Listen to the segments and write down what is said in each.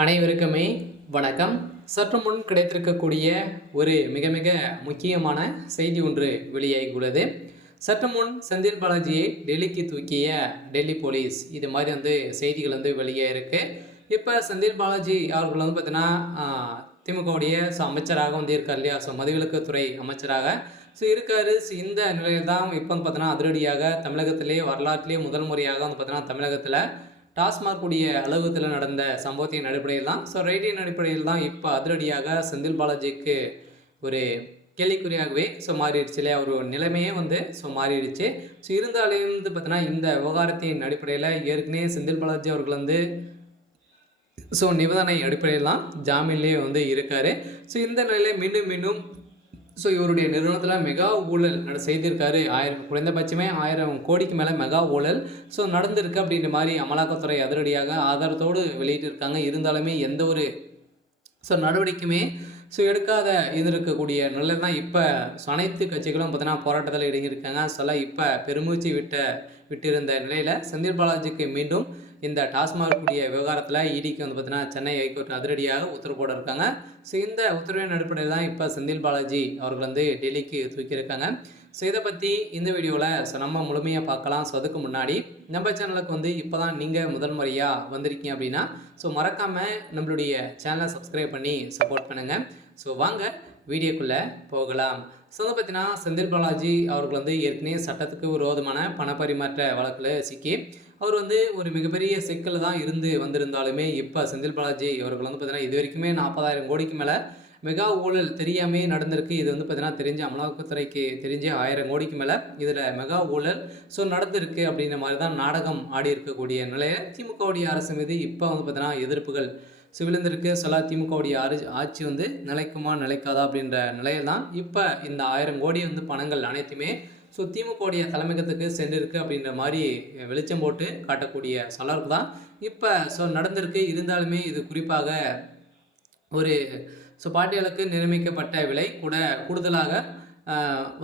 அனைவருக்குமே வணக்கம். சற்று முன் கிடைத்திருக்கக்கூடிய ஒரு மிக மிக முக்கியமான செய்தி ஒன்று வெளியாகியுள்ளது. சற்று முன் செந்தில் பாலாஜியை டெல்லிக்கு தூக்கிய டெல்லி போலீஸ், இது மாதிரி செய்திகள் வெளியே இருக்கு. இப்போ செந்தில் பாலாஜி அவர்கள் பார்த்தீங்கன்னா திமுகவுடைய அமைச்சராக இருக்கார் இல்லையா? மதுவிலக்குத்துறை அமைச்சராக இருக்காரு. இந்த நிலையில் தான் இப்போ பார்த்தீங்கன்னா அதிரடியாக தமிழகத்திலேயே வரலாற்றிலேயே முதல் முறையாக பார்த்தீங்கன்னா தமிழகத்தில் டாஸ்மாக் உடைய அலுவலகத்தில் நடந்த சம்பவத்தின் அடிப்படையில் தான் ரைடின் அடிப்படையில் தான் இப்போ அதிரடியாக செந்தில் பாலாஜிக்கு ஒரு கேள்விக்குறியாகவே மாறிடுச்சு இல்லையா? ஒரு நிலைமையே மாறிடுச்சு. இருந்தாலும் பார்த்தீங்கன்னா இந்த விவகாரத்தின் அடிப்படையில் ஏற்கனவே செந்தில் பாலாஜி அவர்கள் நிபந்தனை அடிப்படையில் தான் ஜாமீன்லேயே இருக்கார். இந்த நிலையில் மீண்டும் மீண்டும் இவருடைய நிறுவனத்தில் மெகா ஊழல் செய்திருக்காரு. குறைந்தபட்சமே 1000 கோடிக்கு மேலே மெகா ஊழல் நடந்திருக்கு அப்படின்ற மாதிரி அமலாக்கத்துறை அதிரடியாக ஆதாரத்தோடு வெளியிட்டிருக்காங்க. இருந்தாலுமே எந்த ஒரு நடவடிக்கையுமே எடுக்காத இருக்கக்கூடிய நிலை தான் இப்போ அனைத்து கட்சிகளும் பார்த்தீங்கன்னா போராட்டத்தில் இறங்கியிருக்காங்க. இப்போ பெருமூச்சு விட்டிருந்த நிலையில் செந்தில் பாலாஜிக்கு மீண்டும் இந்த டாஸ்மாக் கூடிய விவகாரத்தில் இடிக்கு பார்த்தீங்கன்னா சென்னை ஹைகோர்ட் அதிரடியாக உத்தரவு போட இருக்காங்க. இந்த உத்தரவின் அடிப்படையில் தான் இப்போ செந்தில் பாலாஜி அவர்கள் டெல்லிக்கு தூக்கியிருக்காங்க. இதை பற்றி இந்த வீடியோவில் நம்ம முழுமையாக பார்க்கலாம். அதுக்கு முன்னாடி நம்ம சேனலுக்கு இப்போ தான் நீங்கள் முதல் முறையாக வந்திருக்கீங்க அப்படின்னா மறக்காமல் நம்மளுடைய சேனலை சப்ஸ்கிரைப் பண்ணி சப்போர்ட் பண்ணுங்கள். வாங்க வீடியோக்குள்ளே போகலாம். பார்த்தீங்கன்னா செந்தில் பாலாஜி அவர்கள் ஏற்கனவே சட்டத்துக்கு விரோதமான பணப்பரிமாற்ற வழக்கில் சிக்கி அவர் ஒரு மிகப்பெரிய சிக்கல் தான் வந்திருந்தாலுமே இப்போ செந்தில் பாலாஜி அவர்கள் பார்த்தீங்கன்னா இது வரைக்குமே 40,000 கோடிக்கு மேலே மெகா ஊழல் தெரியாமே நடந்திருக்கு. இது பார்த்தீங்கன்னா தெரிஞ்ச அமலாக்கத்துறைக்கு தெரிஞ்ச 1000 கோடிக்கு மேலே இதில் மெகா ஊழல் நடந்திருக்கு அப்படின்ற மாதிரி தான் நாடகம் ஆடி இருக்கக்கூடிய நிலையில் திமுகவுடைய அரசு மீது இப்போ பார்த்தீங்கன்னா எதிர்ப்புகள் விழுந்திருக்கு. திமுகவுடைய ஆட்சி நிலைக்குமா நிலைக்காதா அப்படின்ற நிலையில் தான் இப்போ இந்த 1000 கோடி பணங்கள் அனைத்துமே திமுகவுடைய தலைமையகத்துக்கு சென்றிருக்கு அப்படின்ற மாதிரி வெளிச்சம் போட்டு காட்டக்கூடிய சலர்ப்பு தான் இப்போ நடந்திருக்கு. இருந்தாலுமே இது குறிப்பாக ஒரு பாட்டியலுக்கு நிர்ணயிக்கப்பட்ட விலை கூடுதலாக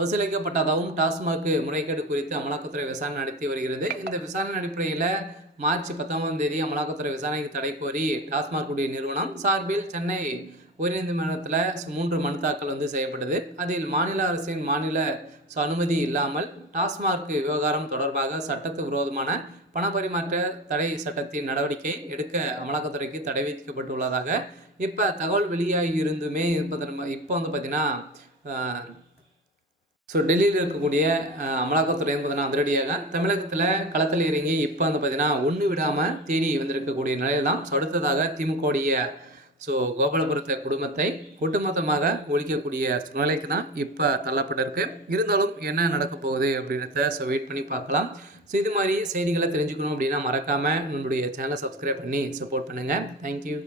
வசூலிக்கப்பட்டதாகவும் டாஸ்மாக் முறைகேடு குறித்து அமலாக்கத்துறை விசாரணை நடத்தி வருகிறது. இந்த விசாரணை அடிப்படையில் மார்ச் 19ஆம் தேதி அமலாக்கத்துறை விசாரணைக்கு தடை கோரி டாஸ்மாக் உடைய நிறுவனம் சார்பில் சென்னை உயர்நீதிமன்றத்தில் 3 மனு தாக்கல் செய்யப்பட்டது. அதில் மாநில அரசின் மாநில அனுமதி இல்லாமல் டாஸ்மாக் விவகாரம் தொடர்பாக சட்டத்துக்கு விரோதமான பணப்பரிமாற்ற தடை சட்டத்தின் நடவடிக்கை எடுக்க அமலாக்கத்துறைக்கு தடை விதிக்கப்பட்டுள்ளதாக இப்போ தகவல் வெளியாகி இருந்துமே இப்போ பார்த்தீங்கன்னா டெல்லியில் இருக்கக்கூடிய அமலாக்கத்துறை பார்த்தீங்கன்னா அதிரடியாக தமிழகத்தில் களத்தில் இறங்கி இப்போ பார்த்தீங்கன்னா ஒன்று விடாமல் தேடி வந்திருக்கக்கூடிய நிலையில் தான் அடுத்ததாக திமுகவுடைய கோபாலபுரத்தை குடும்பத்தை ஒட்டுமொத்தமாக ஒழிக்கக்கூடிய சூழ்நிலைக்கு தான் இப்போ தள்ளப்பட்டிருக்கு. இருந்தாலும் என்ன நடக்க போகுது அப்படின்றத வெயிட் பண்ணி பார்க்கலாம். இது மாதிரி செய்திகளை தெரிஞ்சுக்கணும் அப்படின்னா மறக்காமல் நம்மளுடைய சேனலை சப்ஸ்கிரைப் பண்ணி சப்போர்ட் பண்ணுங்கள். தேங்க்யூ.